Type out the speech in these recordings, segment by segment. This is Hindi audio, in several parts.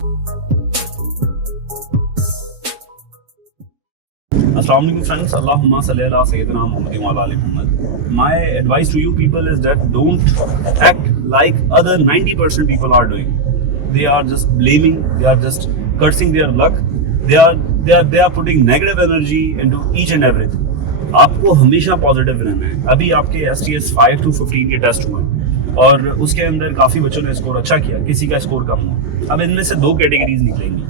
Assalamu alaikum friends, Allahumma salli ala Sayyidina Muhammad wa ala ali Muhammad. My advice to you people is that don't act like other 90% people are doing. They are just blaming, they are just cursing their luck. They are putting negative energy into each and everything. आपको हमेशा पॉजिटिव रहना है। अभी आपके STS 5 to 15 के टेस्ट हुए और उसके अंदर काफी बच्चों ने स्कोर अच्छा किया, किसी का स्कोर कम हुआ। अब इनमें से दो कैटेगरीज निकलेंगी।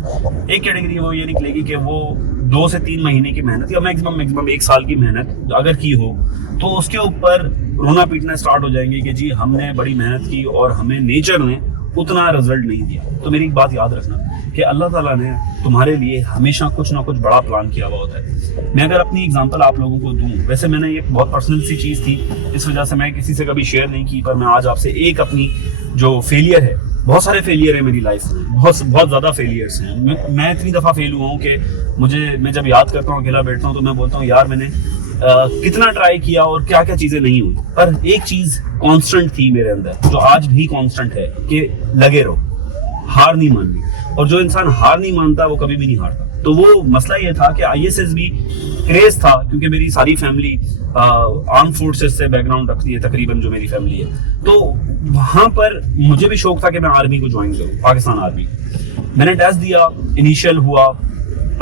एक कैटेगरी वो ये निकलेगी कि वो 2 से 3 महीने की मेहनत या मैक्सिमम 1 साल की मेहनत अगर की हो तो उसके ऊपर रोना पीटना स्टार्ट हो जाएंगे कि जी हमने बड़ी मेहनत की और हमें नेचर ने उतना रिजल्ट नहीं दिया। तो मेरी एक बात याद रखना कि अल्लाह ताला ने तुम्हारे लिए हमेशा कुछ ना कुछ बड़ा प्लान किया हुआ होता है। मैं अगर अपनी एग्जांपल आप लोगों को दूं, वैसे मैंने ये बहुत पर्सनल सी चीज़ थी, इस वजह से मैं किसी से कभी शेयर नहीं की, पर मैं आज आपसे एक अपनी जो फेलियर है, बहुत सारे फेलियर है मेरी लाइफ में, बहुत ज़्यादा फेलियर्स हैं। मैं इतनी दफ़ा फेल हुआ हूँ कि मैं जब याद करता हूँ, अकेला बैठता हूँ तो मैं बोलता हूँ यार मैंने कितना ट्राई किया और क्या क्या चीज़ें नहीं हुई, पर एक चीज़ कांस्टेंट थी मेरे अंदर जो आज भी कांस्टेंट है कि लगे रहो, हार नहीं माननी। और जो इंसान हार नहीं मानता वो कभी भी नहीं हारता। तो वो मसला ये था कि ISS भी क्रेज था क्योंकि मेरी सारी फैमिली आर्म फोर्सेस से बैकग्राउंड रखती है, तकरीबन जो मेरी फैमिली है। तो वहां पर मुझे भी शौक था कि मैं आर्मी को ज्वाइन करूं, पाकिस्तान आर्मी। मैंने टेस्ट दिया, इनिशियल हुआ,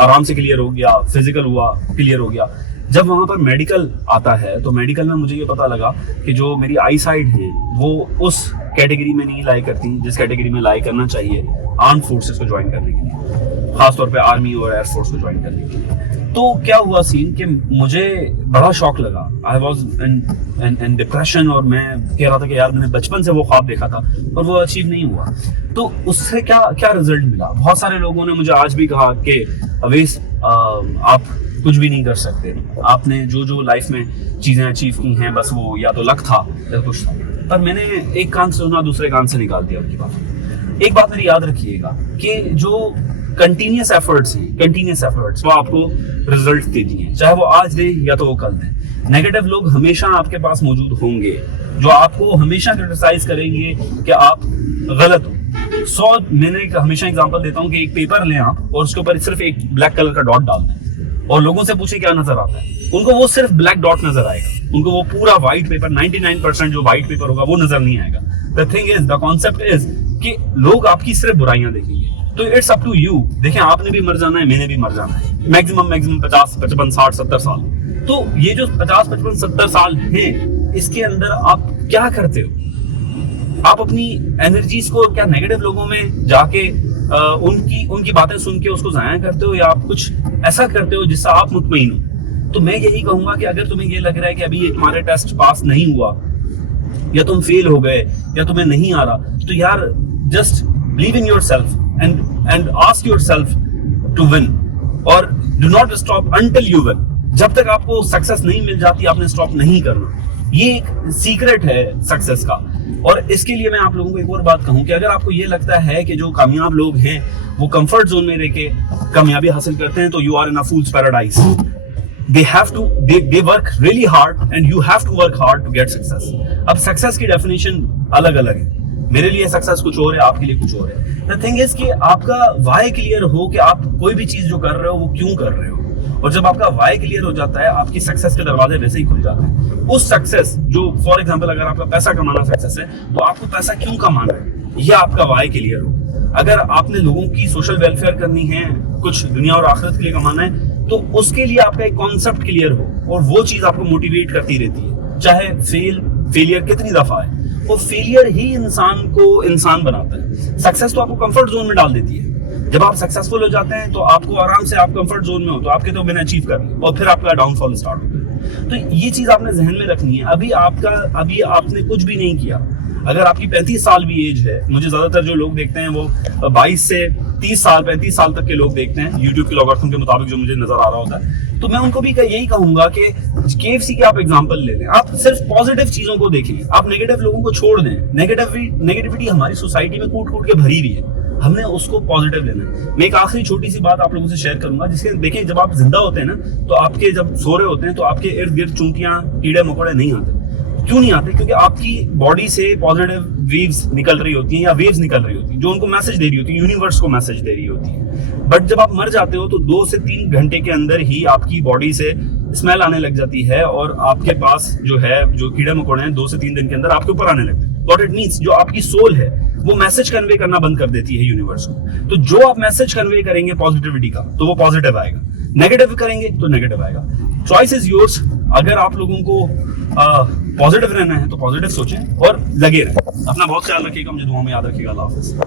आराम से क्लियर हो गया, फिजिकल हुआ, क्लियर हो गया। जब वहां पर मेडिकल आता है तो मेडिकल में मुझे ये पता लगा कि जो मेरी आई साइड है वो उस कैटेगरी में नहीं लाई करती जिस कैटेगरी में लाई करना चाहिए आर्म फोर्सेस को ज्वाइन करने के लिए, खासतौर पे आर्मी और एयरफोर्स को ज्वाइन करने के लिए। तो क्या हुआ सीन कि मुझे बड़ा शौक लगा, आई वॉज इन डिप्रेशन और मैं कह रहा था कि यार मैंने बचपन से वो ख्वाब देखा था और वो अचीव नहीं हुआ। तो उससे क्या रिजल्ट मिला? बहुत सारे लोगों ने मुझे आज भी कहा कि अवेश आप कुछ भी नहीं कर सकते, आपने जो लाइफ में चीजें अचीव की हैं बस वो या तो लक था या कुछ था। पर मैंने एक कान से सुना दूसरे कान से निकाल दिया उनकी बात। एक बात मेरी याद रखिएगा कि जो कंटिन्यूस एफर्ट्स वो आपको रिजल्ट देती हैं, चाहे वो आज दे या तो वो कल दे। नेगेटिव लोग हमेशा आपके पास मौजूद होंगे जो आपको हमेशा क्रिटिसाइज करेंगे कि आप गलत हो। मैंने हमेशा एग्जांपल देता हूँ कि एक पेपर लें आप और उसके ऊपर सिर्फ एक ब्लैक कलर का डॉट डाल दें और लोगों से पूछे क्या नजर आता है, उनको वो सिर्फ ब्लैक डॉट नजर आएगा, उनको वो पूरा व्हाइट पेपर 99% जो व्हाइट पेपर होगा वो नजर नहीं आएगा। The thing is, the concept is कि लोग आपकी सिर्फ बुराइयां देखेंगे। तो इट्स अप टू यू। देखें, आपने भी मर जाना है, मैंने भी मर जाना है, मैक्सिमम 50, 55, 60, 70 साल। तो ये जो 50, 55, 70 साल हैं, इसके अंदर आप क्या करते हो? आप अपनी एनर्जीज को क्या नेगेटिव लोगों में जाके उनकी बातें सुन के उसको जाया करते हो या आप कुछ ऐसा करते हो जिससे आप मुतमईन हो? तो मैं यही कहूंगा कि अगर तुम्हें ये लग रहा है कि अभी तुम्हारे टेस्ट पास नहीं हुआ या तुम फेल हो गए या तुम्हें नहीं आ रहा, तो यार just believe in yourself and ask yourself to win और do not stop until you win. जब तक आपको सक्सेस नहीं मिल जाती आपने स्टॉप नहीं करना। ये एक सीक्रेट है सक्सेस का। और इसके लिए मैं आप लोगों को एक और बात कहूं कि अगर आपको ये लगता है कि जो कामयाब लोग हैं वो कंफर्ट जोन में रह के कामयाबी हासिल करते हैं तो you are in a fool's paradise. they work really hard and you have to work hard to get success। अब सक्सेस की डेफिनेशन अलग अलग है, मेरे लिए सक्सेस कुछ और है, आपके लिए कुछ और है। द थिंग इज कि आपका वाई क्लियर हो कि आप कोई भी चीज जो कर रहे हो वो क्यों कर रहे हो, और जब आपका वाई क्लियर हो जाता है आपकी सक्सेस के दरवाजे वैसे ही खुल जाते हैं। उस सक्सेस जो फॉर एग्जांपल अगर आपका पैसा कमाना सक्सेस है तो आपको पैसा क्यों कमाना है, ये आपका वाई क्लियर हो। अगर आपने लोगों की सोशल वेलफेयर करनी है, कुछ दुनिया और आखिरत के लिए कमाना है, तो उसके लिए आपका एक कॉन्सेप्ट क्लियर हो और वो चीज आपको मोटिवेट करती रहती है। चाहे फेलियर कितनी दफा है, वो फेलियर ही इंसान को इंसान बनाता है। सक्सेस तो आपको कंफर्ट जोन में डाल देती है। जब आप सक्सेसफुल हो जाते हैं तो आपको आराम से, आप कंफर्ट जोन में हो तो आपके तो मैंने अचीव कर लिया और फिर आपका डाउनफॉल स्टार्ट होता है। तो ये चीज आपने जहन में रखनी है। अभी आपने कुछ भी नहीं किया। अगर आपकी 35 साल भी एज है, मुझे ज्यादातर जो लोग देखते हैं वो 22 से 30 साल 35 साल तक के लोग देखते हैं यूट्यूब के लॉगरिथम के मुताबिक जो मुझे नजर आ रहा होता है, तो मैं उनको भी यही कहूंगा कि KFC के आप एग्जांपल ले लें। आप सिर्फ पॉजिटिव चीजों को देखें, आप नेगेटिव लोगों को छोड़ दें। नेगेटिविटी हमारी सोसाइटी में कूट कूट के भरी हुई है, हमने उसको पॉजिटिव लेना है। मैं एक आखिरी छोटी सी बात आप लोगों से शेयर करूंगा, जिसके देखें जब आप जिंदा होते हैं ना तो आपके जब सो रहे होते हैं तो आपके इर्द गिर्द चूंटियां कीड़े मकोड़े नहीं आते। क्यों नहीं आते? क्योंकि आपकी बॉडी से पॉजिटिव वेव्स निकल रही होती हैं या वेव्स निकल रही होती हैं जो उनको मैसेज दे रही होती है, यूनिवर्स को मैसेज दे रही होती है। बट जब आप मर जाते हो तो 2 से 3 घंटे के अंदर ही आपकी बॉडी से स्मेल आने लग जाती है और आपके पास जो है जो कीड़े मकोड़े हैं 2 से 3 दिन के अंदर आपके ऊपर आने लगते हैं। व्हाट इट मीन्स, जो आपकी सोल है वो मैसेज कन्वे करना बंद कर देती है यूनिवर्स को। तो जो आप मैसेज कन्वे करेंगे पॉजिटिविटी का तो वो पॉजिटिव आएगा, नेगेटिव करेंगे तो नेगेटिव आएगा। Choice is yours. अगर आप लोगों को पॉजिटिव रहना है तो पॉजिटिव सोचें और लगे रहें। अपना बहुत ख्याल रखिएगा, मुझे दुआ में याद रखिएगा। अल्लाह हाफिज़।